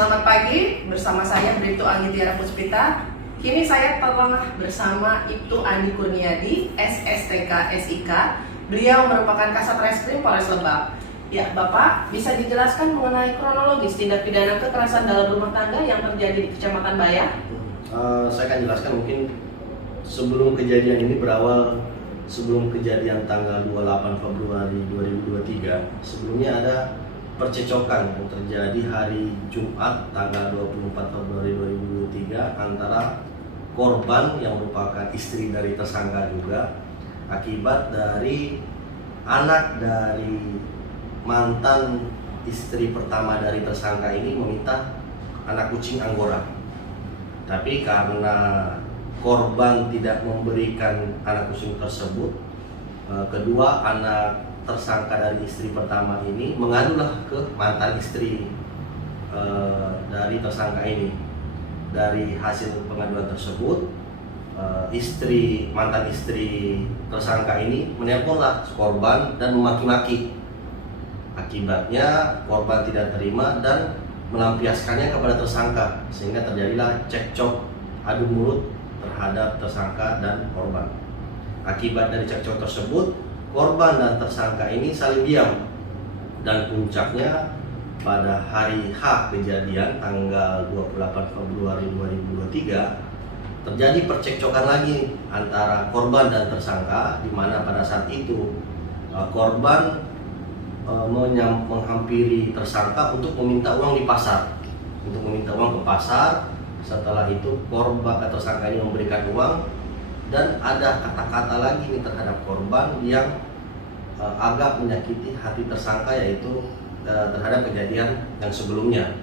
selamat pagi. Bersama saya Bribtu Anggitiara Puspita. Kini saya telah bersama Ibtu Andi Kurniadi, SSTK SIK. Beliau merupakan Kasat Reskrim Polres Lebak. Ya, Bapak bisa dijelaskan mengenai kronologis tindak pidana kekerasan dalam rumah tangga yang terjadi di Kecamatan Bayah? Saya akan jelaskan mungkin sebelum kejadian ini berawal sebelum kejadian tanggal 28 Februari 2023. Sebelumnya ada percecokan yang terjadi hari Jumat tanggal 24 Februari 2023 antara korban yang merupakan istri dari tersangka juga akibat dari anak dari mantan istri pertama dari tersangka ini meminta anak kucing Anggora. Tapi karena korban tidak memberikan anak kucing tersebut, kedua anak tersangka dari istri pertama ini mengadulah ke mantan istri dari tersangka ini. Dari hasil pengaduan tersebut, mantan istri tersangka ini menelponlah korban dan memaki-maki. Akibatnya korban tidak terima dan melampiaskannya kepada tersangka, sehingga terjadilah cekcok adu mulut terhadap tersangka dan korban. Akibat dari cekcok tersebut, korban dan tersangka ini saling diam, dan puncaknya pada hari H kejadian tanggal 28 Februari 2023 terjadi percekcokan lagi antara korban dan tersangka, di mana pada saat itu korban menghampiri tersangka untuk meminta uang di pasar, untuk meminta uang ke pasar. Setelah itu korban atau tersangka ini memberikan uang, dan ada kata-kata lagi nih terhadap korban yang agak menyakiti hati tersangka, yaitu terhadap kejadian yang sebelumnya.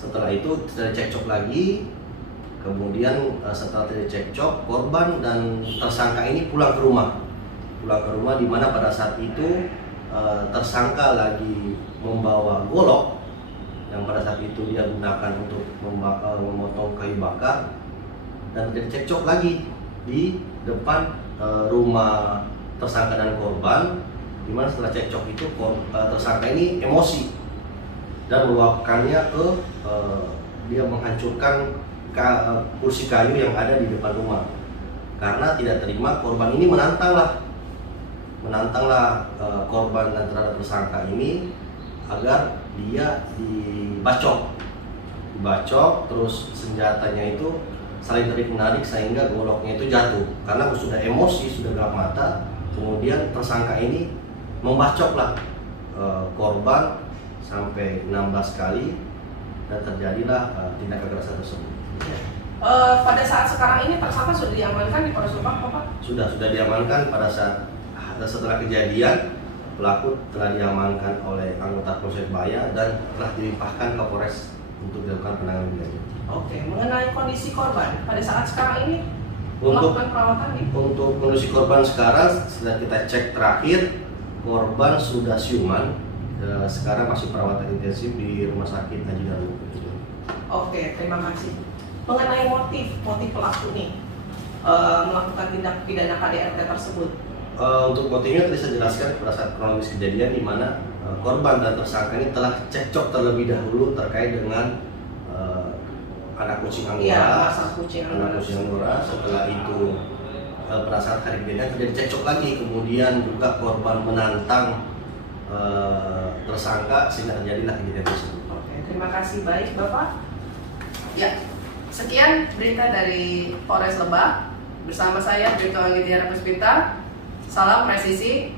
Setelah itu terjadi cekcok lagi. Kemudian setelah terjadi cekcok, korban dan tersangka ini pulang ke rumah di mana pada saat itu tersangka lagi membawa golok yang pada saat itu dia gunakan untuk memotong kayu bakar, dan terjadi cekcok lagi di depan rumah tersangka dan korban, di mana setelah cekcok itu tersangka ini emosi dan meluapkannya ke dia menghancurkan kursi kayu yang ada di depan rumah. Karena tidak terima, korban ini menantanglah korban dan terhadap tersangka ini agar dia dibacok, terus senjatanya itu saling tarik menarik sehingga goloknya itu jatuh. Karena sudah emosi, sudah gelap mata, kemudian tersangka ini membacoklah korban sampai 16 kali dan terjadilah tindak kekerasan tersebut. Pada saat sekarang ini tersangka sudah diamankan di Polres Lebak, Bapak? Sudah diamankan. Pada saat setelah kejadian, pelaku telah diamankan oleh anggota Polsek Bayah dan telah dilimpahkan ke Polres untuk dilakukan penanganan lebih lanjut. Oke, mengenai kondisi korban pada saat sekarang ini Untuk melakukan perawatan nih? Untuk kondisi korban sekarang setelah kita cek terakhir, korban sudah siuman. Sekarang masih perawatan intensif di Rumah Sakit Haji Daru. Oke, terima kasih. Mengenai motif pelaku nih melakukan tindak pidana KDRT tersebut. Untuk motifnya tadi saya jelaskan pada saat kronologis kejadian, di mana korban dan tersangka ini telah cekcok terlebih dahulu terkait dengan anak kucing Anggora. Iya, anak kucing Anggora. Setelah itu pada saat hari kejadian terjadi cekcok lagi, kemudian juga korban menantang tersangka sehingga terjadilah kejadian tersebut. Oke, terima kasih. Baik, Bapak. Ya, sekian berita dari Polres Lebak bersama saya Bribtu Anggitiara Puspita. Salam presisi.